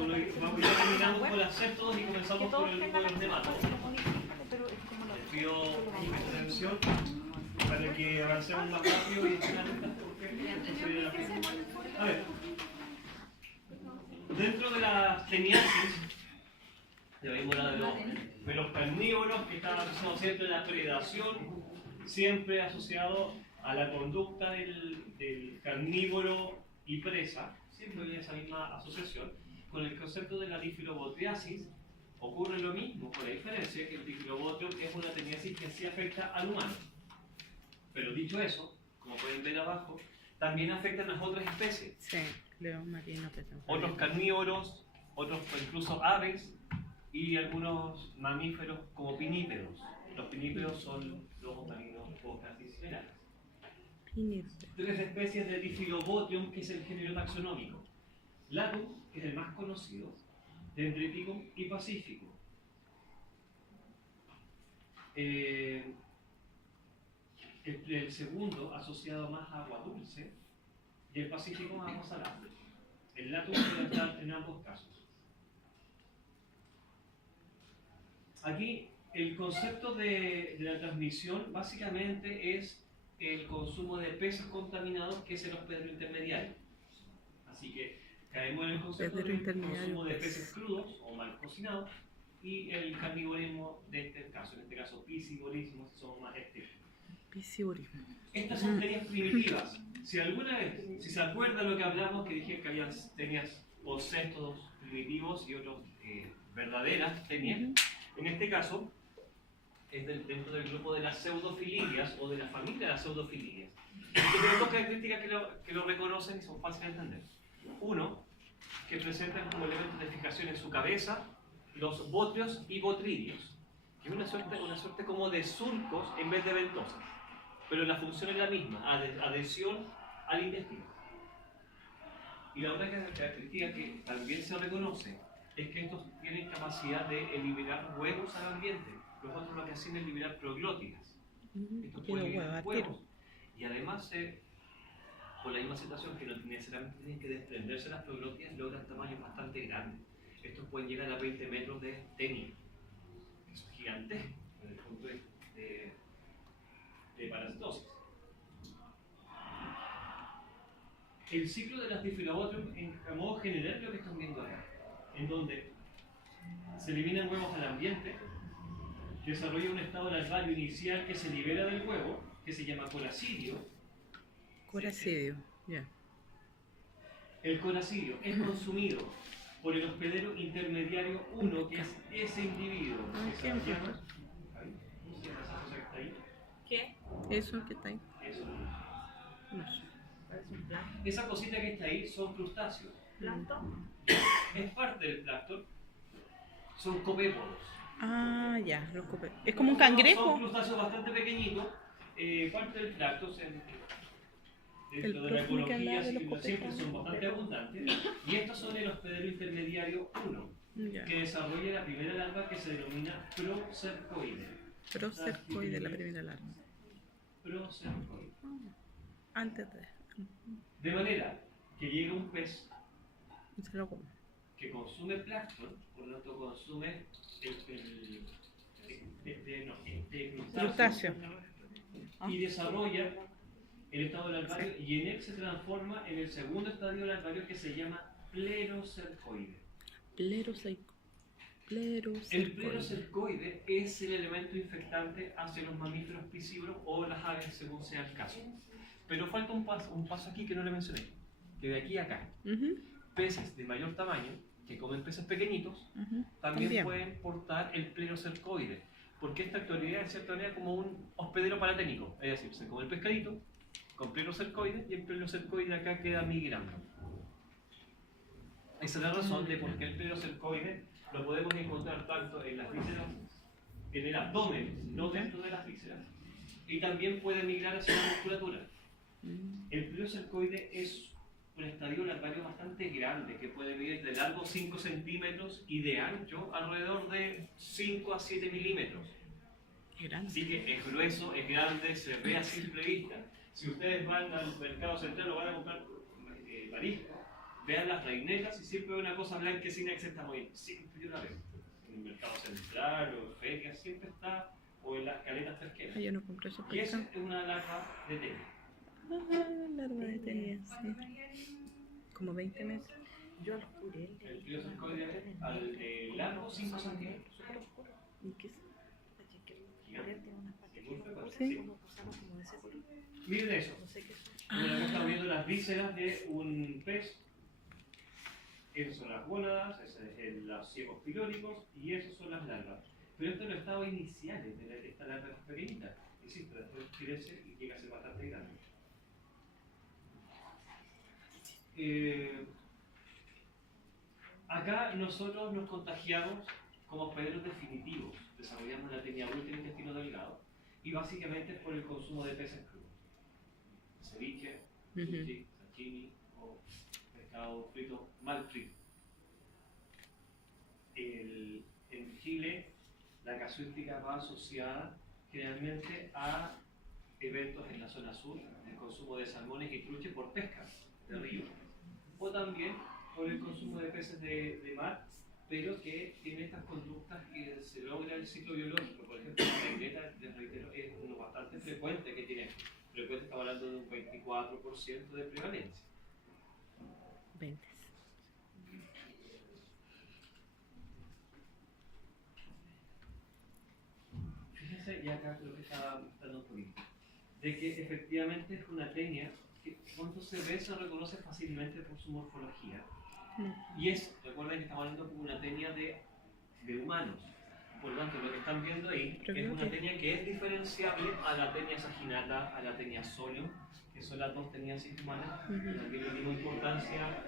Ya terminamos con las céstodos y comenzamos con el grupo de los nemátodos. Les pido atención para que avancemos más rápido y a ver, dentro de la teniasis, ya vimos la de los carnívoros, que están asociados siempre a la predación, siempre asociado a la conducta del carnívoro y presa, siempre hay esa misma asociación. Con el concepto de la difilobotriasis ocurre lo mismo, con la diferencia que el difilobotrio es una teniasis que sí afecta al humano. Pero dicho eso, como pueden ver abajo, también afectan a las otras especies. Sí, león marino, otros carnívoros, otros incluso aves y algunos mamíferos como pinípedos. Los pinípedos son lobos marinos, focas y civeles. Tres especies de Difilobotrium, que es el género taxonómico. Latus, que es el más conocido, Dendriticum y Pacífico. El segundo asociado más a agua dulce y el Pacífico a agua salada. El Latus puede estar en ambos casos. Aquí el concepto de la transmisión básicamente es el consumo de peces contaminados, que es el hospedero intermediario. Así que caemos en el concepto del consumo de peces crudos o mal cocinados y el carnivorismo de este caso, en este caso piscivorismo, si somos más estrictos. Piscivorismo. Estas son tenias primitivas. Si alguna vez, si se acuerdan lo que hablamos, que dije que había tenias o céstodos primitivos y otros verdaderas tenias, en este caso es dentro del grupo de las pseudofilinias o de la familia de las pseudofilinias. Tienen dos características que lo reconocen y son fáciles de entender. Uno, que presentan como elementos de fijación en su cabeza los botrios y botridios, que es una suerte como de surcos en vez de ventosas, pero la función es la misma, adhesión al intestino. Y la otra característica que también se reconoce es que estos tienen capacidad de liberar huevos al ambiente. Los otros lo que hacen es liberar proglótidas. Estos pueden liberar huevos. Y además, por la misma situación que no necesariamente tienen que desprenderse las proglótidas, logran tamaños bastante grandes. Estos pueden llegar a 20 metros de tenia. Eso es gigantesco desde el punto de parasitosis. El ciclo de las Difilobotrium, a modo general, es lo que están viendo acá, en donde se eliminan huevos al ambiente, desarrolla un estado larvario inicial que se libera del huevo, que se llama coracidio. Coracidio, ya. El coracidio es consumido por el hospedero intermediario 1, que es ese individuo. ¿Cómo se llama esa cosa que está ahí? ¿Qué? Eso que está ahí. Eso. No sé. Esa cosita que está ahí son crustáceos. ¿Plancton? Es parte del plancton. Son copépodos. Ah, ya, los copé. ¿Es como un cangrejo? Son crustáceos bastante pequeñitos. Parte del plancton, dentro de la ecología siempre son bastante abundantes. Y estos son el hospedero intermediario 1, que desarrolla la primera larva, que se denomina procercoide. Procercoide, la primera larva. Procercoide. Antes de. De manera que llega un pez Se lo come. que consume plancton, por lo tanto consume Crustáceo. Y desarrolla el estado larvario, y en él se transforma en el segundo estadio larvario, que se llama plerocercoide. El plerocercoide es el elemento infectante hacia los mamíferos piscívoros o las aves, según sea el caso. Pero falta un paso aquí que no le mencioné, que de aquí a acá, peces de mayor tamaño, que comen peces pequeñitos, también pueden portar el plerocercoide, porque esta actividad es cierta manera como un hospedero paraténico, es decir, se come el pescadito con plerocercoide y el plerocercoide acá queda migrando. Esa es la razón de por qué el plerocercoide lo podemos encontrar tanto en las vísceras, en el abdomen, no dentro de las vísceras, y también puede migrar hacia la musculatura. El plerocercoide es un estadio larvario bastante grande, que puede medir de largo 5 centímetros y de ancho alrededor de 5 a 7 milímetros. Así que es grueso, es grande, se ve a simple vista. Si ustedes van al mercado central o van a comprar marisco, vean las reinetas y siempre ve una cosa blanquecina que se está moviendo. Siempre yo la veo. En el mercado central o en ferias, siempre está, o en las caletas pesqueras. Yo no compré esos Y esa pescados. es una larva de tenia. Ah, larva de tenia, sí. Como 20 meses. Yo al jurel. El pliocercoide al largo 5 centímetros. ¿Y qué es? El jurel tiene unas patas Sí. como pasamos como de ese color. Miren eso. No sé qué son. Bueno, acá estamos viendo las vísceras de un pez. Esas son las gónadas, ese es los ciegos pilóricos y esas son las larvas. Pero esto es los estados iniciales de esta larva más pequeñita. Insisto, después crece y llega a ser bastante grande. Acá nosotros nos contagiamos como hospederos definitivos, desarrollando la tenia adulta en el intestino delgado, y básicamente es por el consumo de peces crudos. Ceviche, sushi, sashimi o pescado frito, mal frito. En Chile, la casuística va asociada generalmente a eventos en la zona sur, el consumo de salmones y truches por pesca de río, o también por el consumo de peces de mar, pero que tiene estas conductas que se logra el ciclo biológico. Por ejemplo, la reineta, les reitero, es uno bastante frecuente que tiene. Frecuente, estamos hablando de un 24% de prevalencia. 20. Fíjense, y acá creo que estaba mostrando un poquito, de que efectivamente es una tenia que cuando se ve se reconoce fácilmente por su morfología. Y es, recuerden que estamos hablando como una tenia de humanos. Por lo tanto, lo que están viendo ahí es una tenia que es diferenciable a la tenia saginata, a la tenia solium, que son las dos tenias humanas, que también le dimos importancia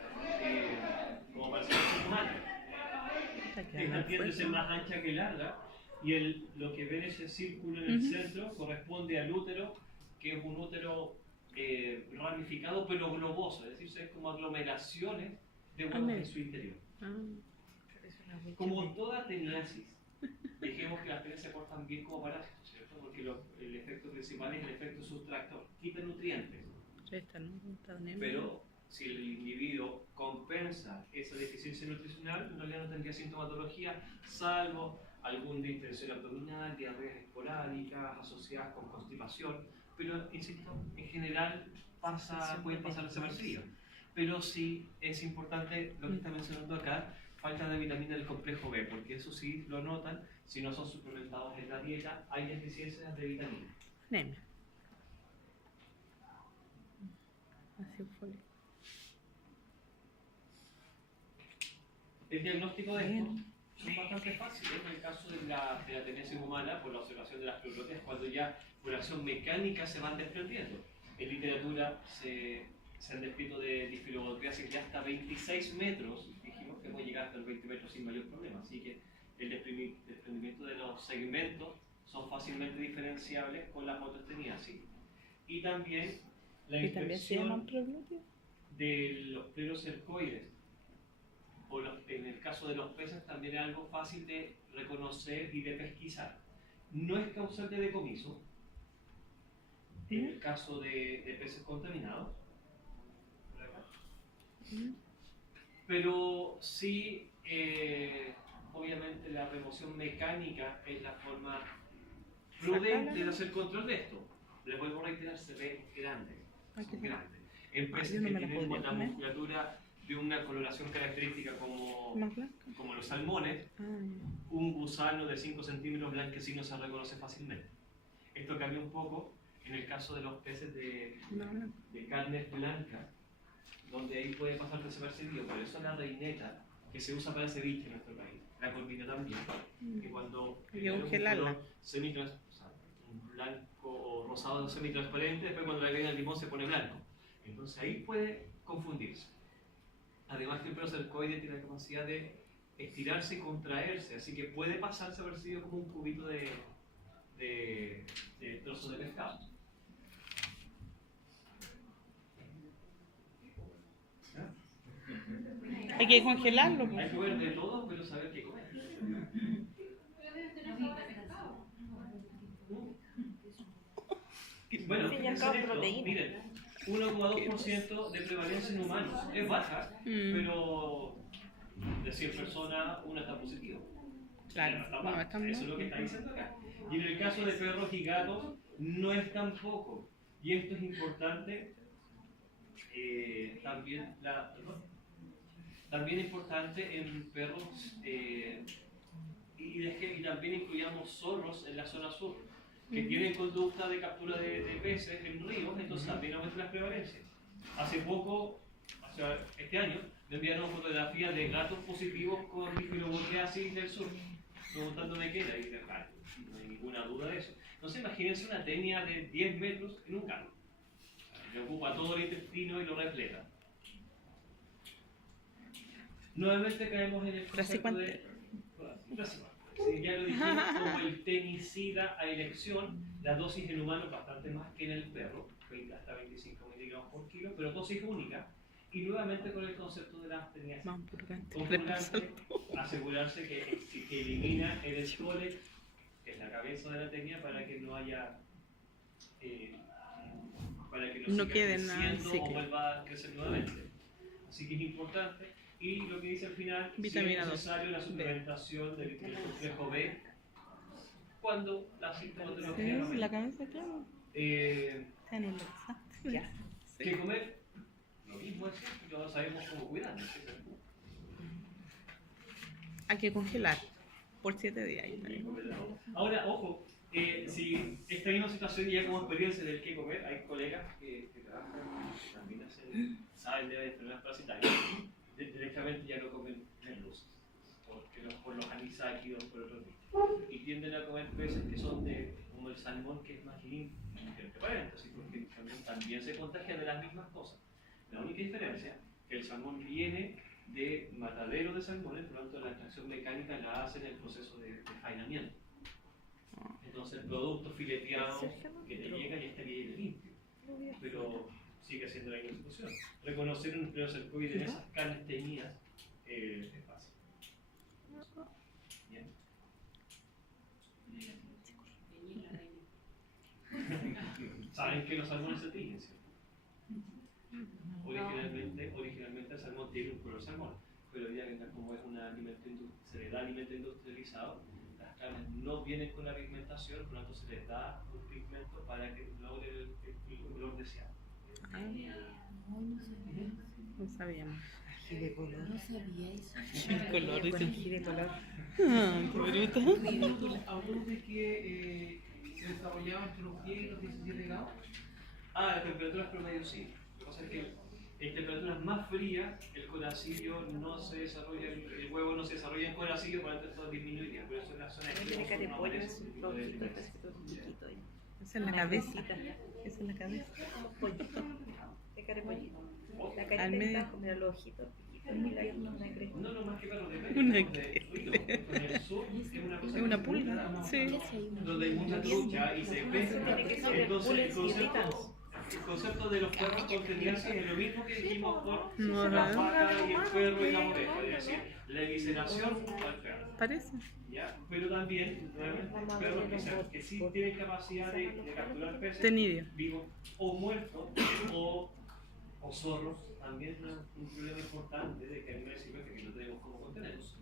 como para ser humanas. Esta tiende a ser más ancha que larga, y lo que ven ese círculo en el centro corresponde al útero, que es un útero ramificado pero globoso, es decir, es como aglomeraciones de huevos en su interior. Como toda teniasis, dejemos que las tenias se portan bien como parásitos, ¿cierto? Porque el efecto principal es el efecto sustractor, quita nutrientes. Pero si el individuo compensa esa deficiencia nutricional, en realidad no tendría sintomatología, salvo algún distensión abdominal, diarreas esporádicas asociadas con constipación, pero insisto, en general pueden pasar desapercibidas. Pero sí es importante lo que está mencionando acá, falta de vitamina del complejo B, porque eso sí lo notan, si no son suplementados en la dieta, hay deficiencias de vitamina. Anemia. Ácido fólico. El diagnóstico de esto es bastante fácil. En el caso de la teniasis humana, por la observación de las pleurotias, cuando ya por acción mecánica se van desprendiendo. En literatura se han descrito de difilobacteriasis de hasta 26 metros, dijimos que hemos llegado hasta los 20 metros sin mayor problema, así que el desprendimiento de los segmentos son fácilmente diferenciables con la fotosteniasis. Y también la inspección de los pleurocercoides, en el caso de los peces también es algo fácil de reconocer y de pesquisar. No es causal de decomiso, en el caso de peces contaminados, pero sí, obviamente la remoción mecánica es la forma prudente de hacer control de esto. Les vuelvo a reiterar, se ve grande, son grandes. En peces que tienen la musculatura de una coloración característica como los salmones, un gusano de 5 centímetros blanquecino se reconoce fácilmente. Esto cambia un poco en el caso de los peces de carnes blancas, donde ahí puede pasar desapercibido. Por eso la reineta, que se usa para ceviche en nuestro país, la corvina también, que cuando un blanco o rosado semitransparente, después cuando le agregan el limón se pone blanco. Entonces ahí puede confundirse. Además que el pleurocercoide tiene la capacidad de estirarse y contraerse, así que puede pasar desapercibido como un cubito de trozo de pescado. Hay que congelarlo. Hay que ver de todo, pero saber qué comer. Bueno, Al fin y al cabo, esto, proteína. miren, 1,2% de prevalencia en humanos. Es baja, pero de 100 personas, una está positiva. Claro, No está no mal. es tan Eso es lo que está diciendo acá. Y en el caso de perros y gatos, no es tan poco. Y esto es importante. También importante en perros y también incluyamos zorros en la zona sur que tienen conducta de captura de peces en ríos, entonces también aumenta las prevalencias. Hace poco, este año, me enviaron fotografías de gatos positivos con bifidobongiasis del sur, preguntándome qué era, y dije, no hay ninguna duda de eso. Entonces imagínense una tenia de 10 metros en un carro, que ocupa todo el intestino y lo repleta. Nuevamente caemos en el concepto de... Sí, ya lo dijimos, como el temicida a elección, la dosis en humano es bastante más que en el perro, hasta 25 miligramos por kilo, pero dosis única. Y nuevamente con el concepto de la teniasis. Asegurarse que elimina el escole, que es la cabeza de la tenia, para que no haya... para que no siga quede nada creciendo o vuelva a crecer nuevamente. Así que es importante. Y lo que dice al final, vitamina si es necesario la suplementación del complejo B cuando la sintomatología sí, la cabeza, claro. ¿Qué comer? Lo mismo es cierto, ya sabemos cómo cuidarnos. Hay que congelar por 7 días. Ahora, ojo, si esta misma situación ya como experiencia del qué comer, hay colegas que trabajan, también saben de enfermedades parasitarias, directamente ya no comen merluzas, por los anisakídeos, por otros tipos, y tienden a comer peces que son como el salmón, que es más limpio, porque también se contagia de las mismas cosas. La única diferencia es que el salmón viene de matadero de salmones, por lo tanto la extracción mecánica la hace en el proceso de faenamiento. Entonces el producto fileteado que te llega ya está bien limpio, pero sigue siendo la misma situación. Reconocer un nucleocercoide en esas carnes teñidas es fácil. ¿Bien? Saben que los salmones se tiñen, ¿cierto? Originalmente el salmón tiene un color salmón, pero hoy día como es se le da alimento industrializado, las carnes no vienen con la pigmentación, por lo tanto se les da un pigmento para que logre el color deseado. No sabíamos. Ají de color. No sabía eso. El color Con ají de color. Qué bruto. Hablamos de que se desarrollaba entre los 10 y los 17 grados. Las temperaturas promedio sí. Lo que pasa es que en temperaturas más frías el colacillo no se desarrolla, el huevo no se desarrolla en colacillo, por lo tanto esto disminuiría. Por eso en la zona Tiene cara de no pollo, aparece es el tipo de rojito, diferencia. chiquito. Esa es la cabeza. Esa es la cabeza. Pollito. De cara de pollito. La Al carita medio. está con los ojitos, piquitos, la pierna, una cresta. No, más que perros de Una medio, en el sur es una cosa Es una que pulga. Sí. donde hay mucha trucha y se pesca. Tiene que ser Entonces pules y titanos. el concepto de los perros con teniasis es lo mismo que dijimos por No, la no. vaca y el perro y la oveja, es decir, la evisceración al perro. Parece. ¿Ya? Pero también, realmente, perros que sí tienen capacidad de capturar peces Tenidio. vivos o muertos o zorros, también es un problema importante de que animales silvestres que no tenemos cómo contenerlos.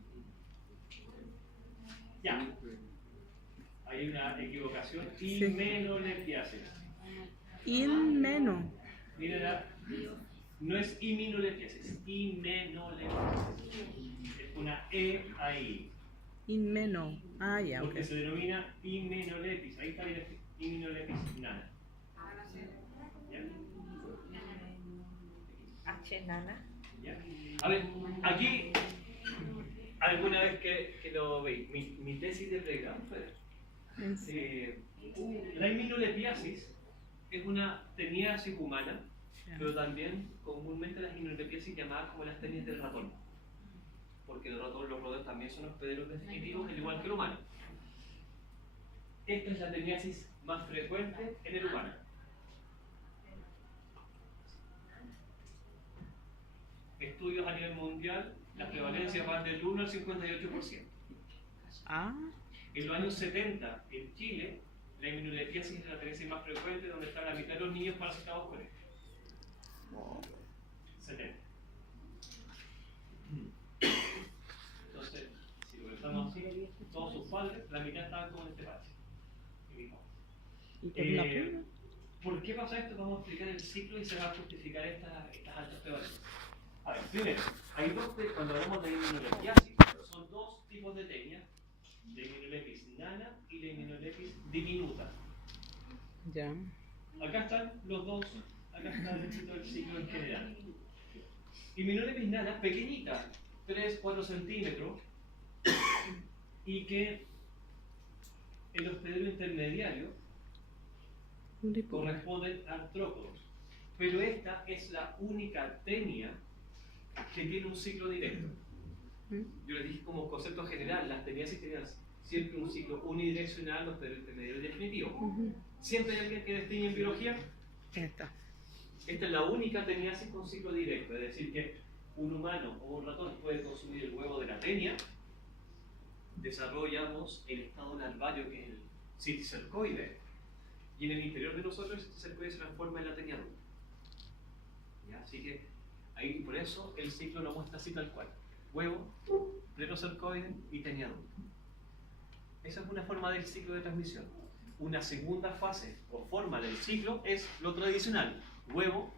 Ya. Hay una equivocación. Himenolepiasis. Inmeno. Mira, no es iminolepiasis, es himenolepiasis. Es una E ahí. Inmeno. Ah, ya, ok. Porque se denomina himenolepis. Ahí está himenolepis nana. ¿Ya? H nana. ¿Ya? A ver, aquí, alguna vez que lo veis, mi tesis de pregrado fue la himinolepiasis es una teniasis humana, pero también comúnmente las himinolepiasis llamadas como las tenias del ratón, porque los roedores también son hospederos definitivos, al igual que el humano. Esta es la teniasis más frecuente en el humano. Estudios a nivel mundial, las prevalencias van del 1 al 58%. Ah, En los años 70, en Chile, la himinolepiasis es la teniasis más frecuente, donde está la mitad de los niños parasitados con esto. 70. Entonces, si lo pensamos así, todos sus padres, la mitad estaban con este parche. ¿Y por una prueba? ¿Por qué pasa esto? Vamos a explicar el ciclo y se va a justificar estas altas prevalencias. A ver, primero, hay cuando hablamos de inmunolepiasis, son dos tipos de tenia, la immunolepis nana y la immunolepis diminuta. Ya. Acá están los dos, acá está escrito el ciclo en general. Immunolepis nana, pequeñita, 3-4 centímetros, y que el hospedero intermediario corresponden a artrópodos. Pero esta es la única tenia que tiene un ciclo directo. Yo les dije como concepto general, las teniasis tenían siempre un ciclo unidireccional, los hospedero intermediario definitivo. Siempre hay alguien que distingue en biología. Esta. Esta es la única teniasis con ciclo directo, es decir, que un humano o un ratón puede consumir el huevo de la tenia, desarrollamos el estado larvario que es el citicercoide, y en el interior de nosotros el citicercoide se transforma en la tenia adulta. ¿Ya? Así que ahí por eso el ciclo lo muestra así tal cual: huevo, plenocercoide y tenia adulta. Esa es una forma del ciclo de transmisión. Una segunda fase o forma del ciclo es lo tradicional: huevo,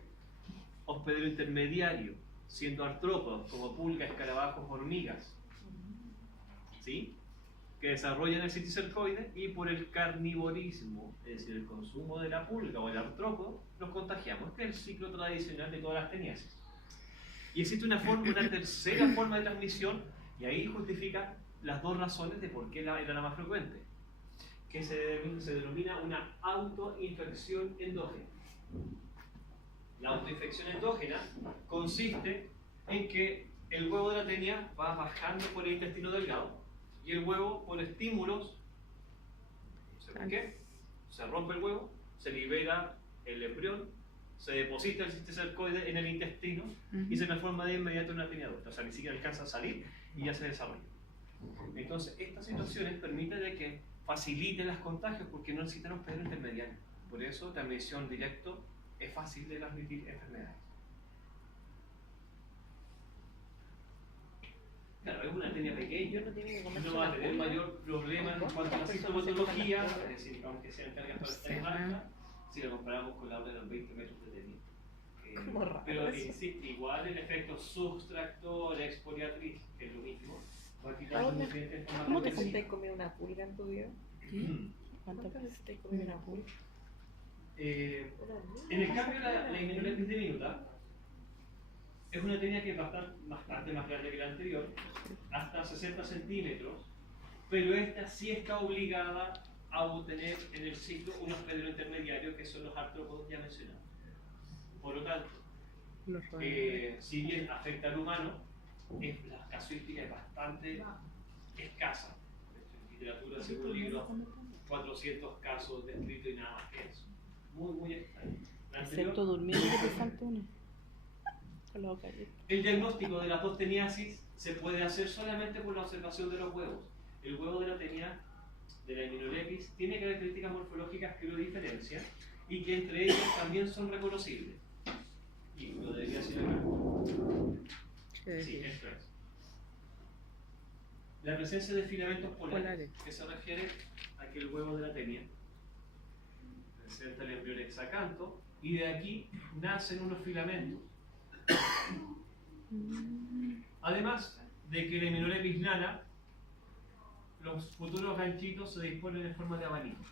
hospedero intermediario, siendo artrópodos como pulgas, escarabajos, hormigas, ¿sí?, que desarrollan el citicercoide, y por el carnivorismo, es decir, el consumo de la pulga o el artrópodo, nos contagiamos. Este es el ciclo tradicional de todas las teniasis. Y existe una tercera forma de transmisión, y ahí justifica las dos razones de por qué era la más frecuente, que se denomina una autoinfección endógena. La autoinfección endógena consiste en que el huevo de la tenia va bajando por el intestino delgado, y el huevo, por estímulos, no sé por qué, se rompe el huevo, se libera el embrión, se deposita el citicercoide en el intestino y se transforma de inmediato en una tenia adulta. O sea, ni siquiera alcanza a salir y ya se desarrolla. Entonces, estas situaciones permiten de que faciliten los contagios porque no necesitan hospedero intermediario. Por eso, transmisión directo es fácil de transmitir enfermedades. Claro, es una tenia pequeña, no va a tener mayor problema en cuanto a la sintomatología, es decir, aunque sean cargas para esta marca, si la comparamos con la otra de los 20 metros de tenia. Pero insisto, igual el efecto subtractor, exfoliatriz, que es lo mismo, va a quitar los nutrientes. ¿Cómo te conté comer una pulga en tu vida? ¿Cuántas veces te comí una pulga? En el cambio, la immunolepis diminuta es una tenia que es bastante más grande que la anterior, hasta 60 centímetros, pero esta sí está obligada a obtener en el ciclo un hospedero intermediario, que son los artrópodos ya mencionados. Por lo tanto, si bien afecta al humano, la casuística es bastante escasa. En literatura, el segundo libro, 400 casos descritos y nada más que eso. Muy extraño. Excepto durmiendo que te falta una. El diagnóstico de las dos teniasis se puede hacer solamente por la observación de los huevos. El huevo de la tenia, de la immunolepis, tiene características morfológicas que lo diferencian y que entre ellas también son reconocibles. Y lo debería decir acá. Sí, esto es. La presencia de filamentos polares, que se refiere a que el huevo de la tenia presenta el embrión hexacanto, y de aquí nacen unos filamentos. Además de que la immunolepis nana, los futuros ganchitos se disponen en forma de abanico.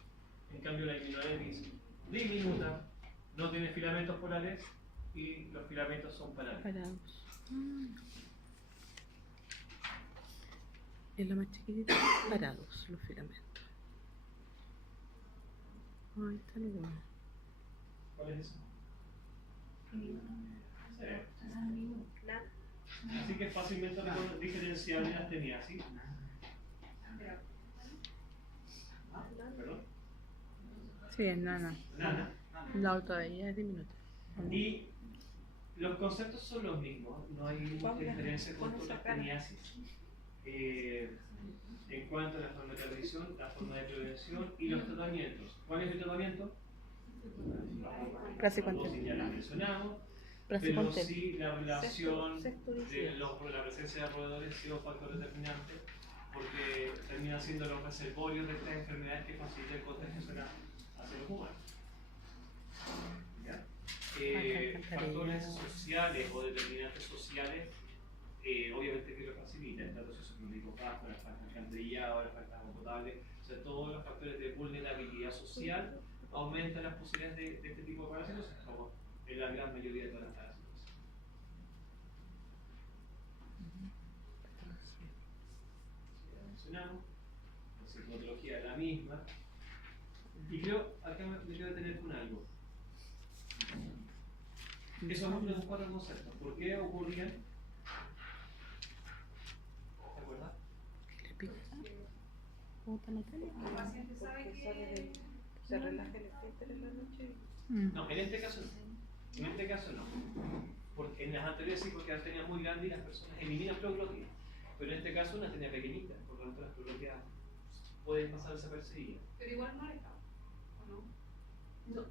En cambio, la immunolepis diminuta no tiene filamentos polares y los filamentos son paralelos. En la más chiquitita, parados los filamentos. Ahí está lo bueno. ¿Cuál es eso? Sí. Así que es fácilmente diferenciable las teniasis. ¿Perdón? Sí, es nana. Nana. La otra de ella es diminuta. Y los conceptos son los mismos, no hay mucha diferencia con las teniasis. En cuanto a la forma de transmisión, la forma de prevención y los tratamientos. ¿Cuál es el tratamiento? Casi Las dosis ya las mencionamos. pero Ponte. sí la relación Sexto de diciembre. la presencia de roedores ha sido un factor determinante porque termina siendo los reservorios de estas enfermedades que facilitan el contagio hacia los humanos. ¿Ya? Factores sociales o determinantes sociales, obviamente que lo facilitan, el trato socioeconómico bajo, la falta de alcantarillado, la falta de agua potable, o sea, todos los factores de vulnerabilidad social aumentan las posibilidades de este tipo de parásitos, como en la gran mayoría de todas las parásitos. Ya mencionamos, la sintomatología es la misma, y creo, acá me quiero detener con algo. Eso muestra los cuatro conceptos. ¿Por qué ocurrían? ¿Te acuerdas? El paciente sabe que se relaja el esfínter en la noche. No, en este caso no. En este caso no. Porque en las anteriores sí, porque las tenía muy grandes y las personas eliminan proglótidas. Pero en este caso una tenía pequeñita, por lo tanto las proglótidas pueden pasar desapercibidas. Pero igual no le estaba, ¿o no? No.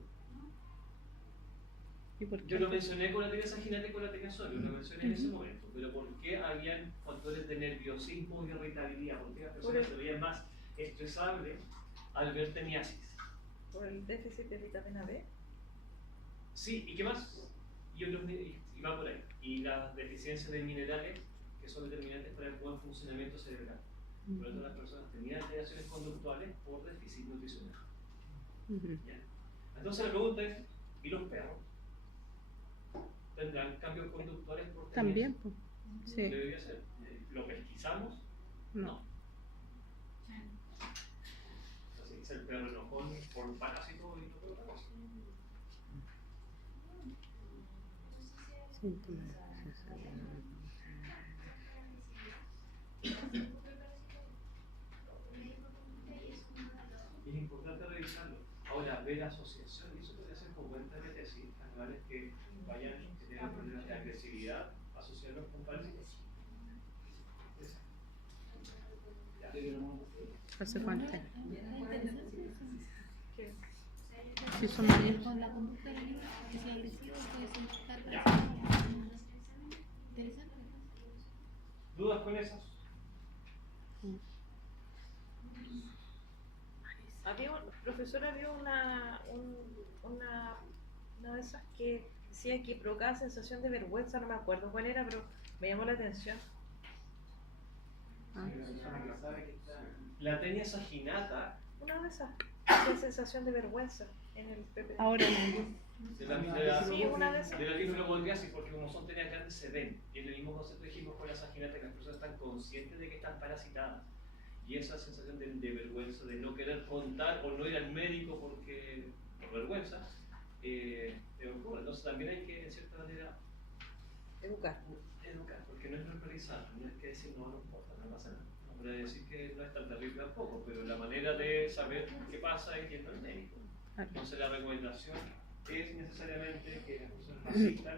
¿Y por qué? Yo lo mencioné con la tenia saginata y con la tenia sólida, lo mencioné en ese momento. Pero ¿por qué habían factores de nerviosismo y irritabilidad? ¿Por qué las personas se veían más estresables al ver teniasis? Por el déficit de vitamina B. Sí, ¿y qué más? Y va por ahí. Y las deficiencias de minerales que son determinantes para el buen funcionamiento cerebral. Por lo tanto, las personas tenían alteraciones conductuales por déficit nutricional. ¿Ya? Entonces la pregunta es, ¿y los perros? ¿Tendrán cambios conductuales por También, teniasis? pues. Sí. ¿Debería ser? ¿Lo pesquisamos? No. Entonces, ¿es el perro enojón por un parásito y no por otra cosa? Síntomas. Es importante revisarlo. Ahora, ver la asociación, y eso puede ser con cuenta de tesis, animales que vayan, que tengan problemas de agresividad, asociarlos con parásitos. Ya. ¿Hace cuánto? ¿Qué? Si son varios. Con la conducta del animal, que sea agresivo, puede significar Ya. interesante. ¿Dudas con esas? Profesora, había una de esas que decía que provocaba sensación de vergüenza, no me acuerdo cuál era, pero me llamó la atención. La tenia saginata Una de esas, la sensación de vergüenza en el PP. Ahora no. de la Sí, una de esas. de la bifidobondiasis, porque como son tenias grandes se ven. Y en el mismo concepto dijimos con la saginata que las personas están conscientes de que están parasitadas. Y esa sensación de vergüenza, de no querer contar o no ir al médico porque por vergüenza, ocurre. Entonces también hay que, en cierta manera, Educar. educar, porque no es normalizar, no es que decir no importa, no pasa nada. No quiere decir que no es tan terrible tampoco, pero la manera de saber qué pasa es yendo al médico. Entonces la recomendación es necesariamente que las personas asistan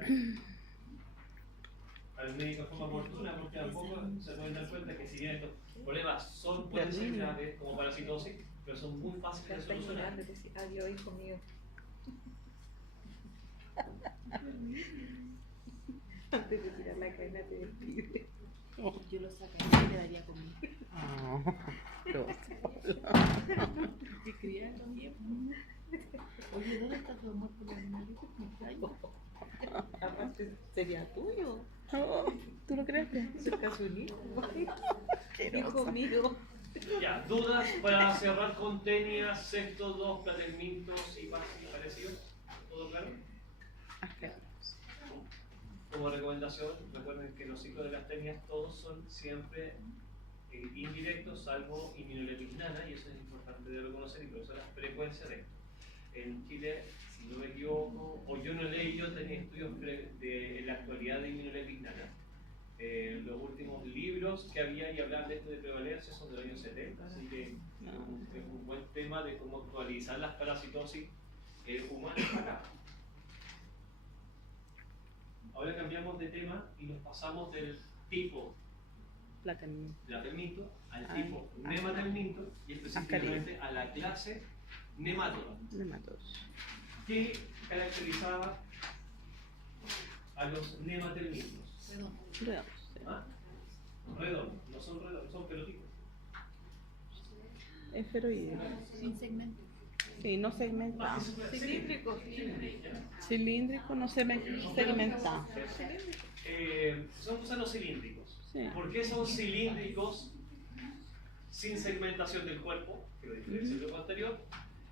al médico de forma oportuna, porque tampoco se pueden dar cuenta que si bien estos problemas pueden ser graves como parasitosis, pero son muy Ya fáciles de está solucionar. ignorando, decía, adiós, hijo mío. Antes de tirar la cadena te despide. Yo lo sacaría y le daría comida. Que criarlo bien. Oye, ¿dónde está tu amor por los animalitos? Aparte, sería tuyo. ¿Tú lo crees? Es casi un hijo. Hijo mío. Ya, dudas para cerrar con tenias, sextos, dos, platelmintos y parecidos. ¿Todo claro? Como recomendación, recuerden que los ciclos de las tenias todos son siempre indirectos, salvo inmunolepignana, y eso es importante de reconocer y por eso la frecuencia de esto. En Chile, si no me equivoco, o yo no he leído, tenía estudios en la actualidad de inmunolepignana. Los últimos libros que había y hablaban de esto de prevalencia son del año 70, así que es un buen tema de cómo actualizar las parasitosis humanas acá. Ahora cambiamos de tema y nos pasamos del tipo platelminto al tipo nematelminto y específicamente a la clase nematoda. Nematodos. ¿Qué caracterizaba a los nematermíneos. Perdón. Redondos, sí. ¿Ah? Redondos, no son redondos, son pelotitos. Esferoide. Sin segmento. Sí, no segmentado. Cilíndrico. Cilíndrico, no segmentado. Son gusanos cilíndricos. Sí. ¿Por qué son cilíndricos sin segmentación del cuerpo? Que lo diferencia del grupo anterior.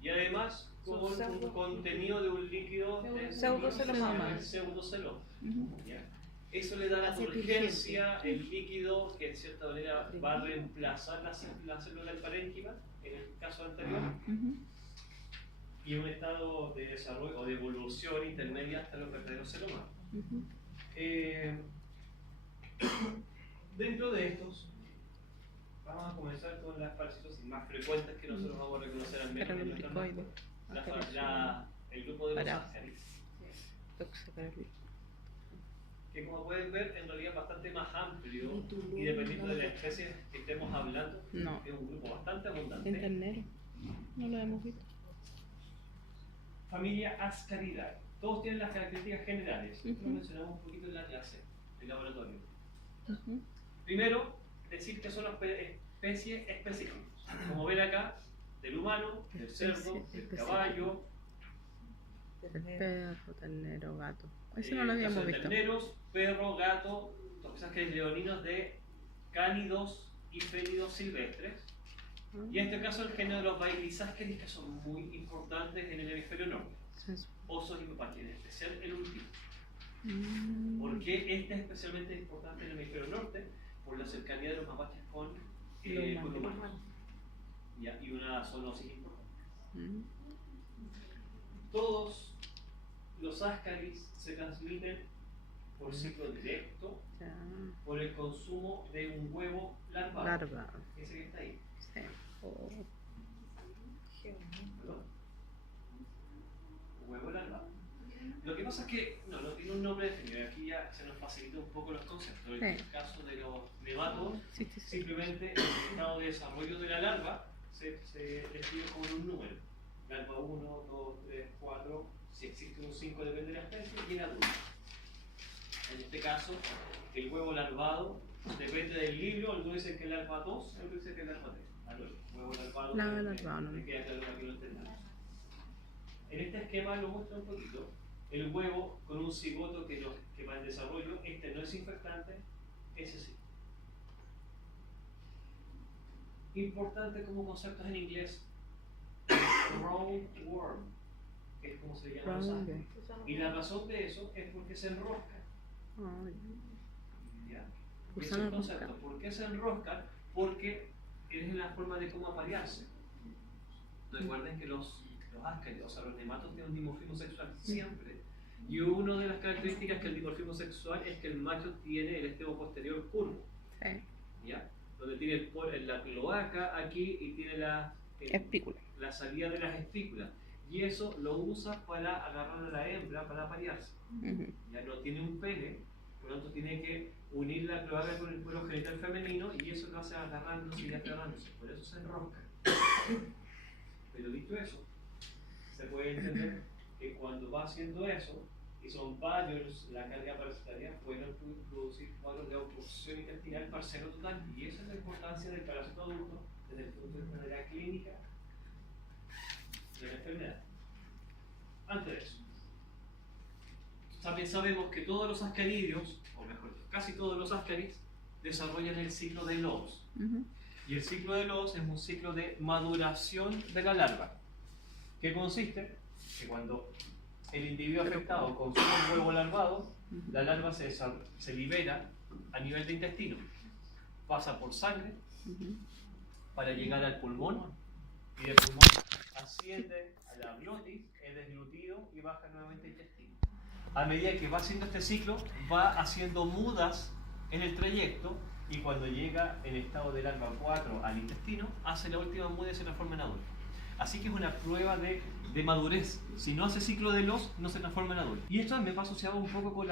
Y además con un contenido de un líquido de Pseudoceloma. pseudoceloma. Ujú. ¿Ya? Eso le da la Hace turgencia, el líquido que en cierta manera va a reemplazar la célula del parénquima, en el caso anterior, Ujú. y un estado de desarrollo o de evolución intermedia hasta los verdaderos celomas. Ujú. Dentro de estos, vamos a comenzar con las parasitosis más frecuentes que nosotros vamos a reconocer al menos en nuestra Paralombricoide. el grupo de los Para- ascaris, Toxocarolina. que como pueden ver en realidad es bastante más amplio y dependiendo de la especie que estemos hablando, No. es un grupo bastante En abundante. ternero. No lo hemos visto. Familia Ascaridae. Todos tienen las características generales. Lo Ujú. mencionamos un poquito en la clase, del laboratorio. Ujú. Primero, decir que son especies específicas. Como ven acá, del humano, del cerdo, Especie del caballo, El perro, ternero, gato. Ese no lo habíamos caso de visto. terneros, perro, gato, cosas que leoninos de cánidos y félidos silvestres. Y en este caso el género de los Baelisascaris, que son muy importantes en el hemisferio norte. Osos y mapaches, en especial el último. ¿Por qué este es especialmente importante en el hemisferio norte? Por la cercanía de los mapaches con Los humanos. Ya, y una zoonosis importante. Mm. Todos los ascaris se transmiten por ciclo directo, Ya. por el consumo de un huevo larval. Larva. Ese que está ahí. Sí. Oh. ¿Perdón? Huevo larval. Lo que pasa es que no tiene un nombre definido. Aquí ya se nos facilita un poco los conceptos. En el caso de los nematodos, Sí, sí, sí. simplemente el estado de desarrollo de la larva se describe como un número. Larva 1, 2, 3, 4, si existe un 5 depende de la especie, y el adulto. En este caso, el huevo larvado depende del libro, algunos dicen que es larva 2, otros dicen que es larva 3. Huevo larvado, Larvado, ¿no? me queda claro para que lo entendamos. En este esquema lo muestro un poquito. El huevo con un cigoto que va en desarrollo, este no es infectante, ese sí. Importante como conceptos en inglés, roundworm, que es como se llama los ascaris. Y la razón de eso es porque se enrosca. Ay. ¿Ya? Pues Ese es se el concepto. enrosca. ¿Por qué se enroscan? Porque es la forma de cómo aparearse. Recuerden que los ascaris, o sea, los nematos tienen un dimorfismo sexual siempre. Y una de las características que el dimorfismo sexual es que el macho tiene el extremo posterior curvo. Sí. ¿Ya? Donde tiene la cloaca aquí y tiene la salida de las espículas. Y eso lo usa para agarrar a la hembra para aparearse. Ujú. Ya no tiene un pene, por lo tanto tiene que unir la cloaca con el cuero genital femenino y eso lo hace agarrándose y aferrándose. Por eso se enrosca. Pero dicho eso, se puede entender que cuando va haciendo eso, y son varios la carga parasitaria, pueden producir cuadros de obstrucción intestinal parcial o total, y esa es la importancia del parásito adulto desde el punto de vista de la clínica de la enfermedad. Antes de eso, también sabemos que todos los ascaridios, o mejor dicho, casi todos los ascaris, desarrollan el ciclo de Lobos. Ujú. Y el ciclo de Lobos es un ciclo de maduración de la larva, que consiste que cuando el individuo afectado consume un huevo larvado, la larva se libera a nivel de intestino, pasa por sangre Ujú. para llegar al pulmón y del pulmón asciende a la glotis, es desglutido y baja nuevamente al intestino. A medida que va haciendo este ciclo, va haciendo mudas en el trayecto y cuando llega en estado de larva 4 al intestino, hace la última muda y se transforma en adulto. Así que es una prueba de madurez. Si no hace ciclo de Los, no se transforma en adulto. Y esto me va asociado un poco con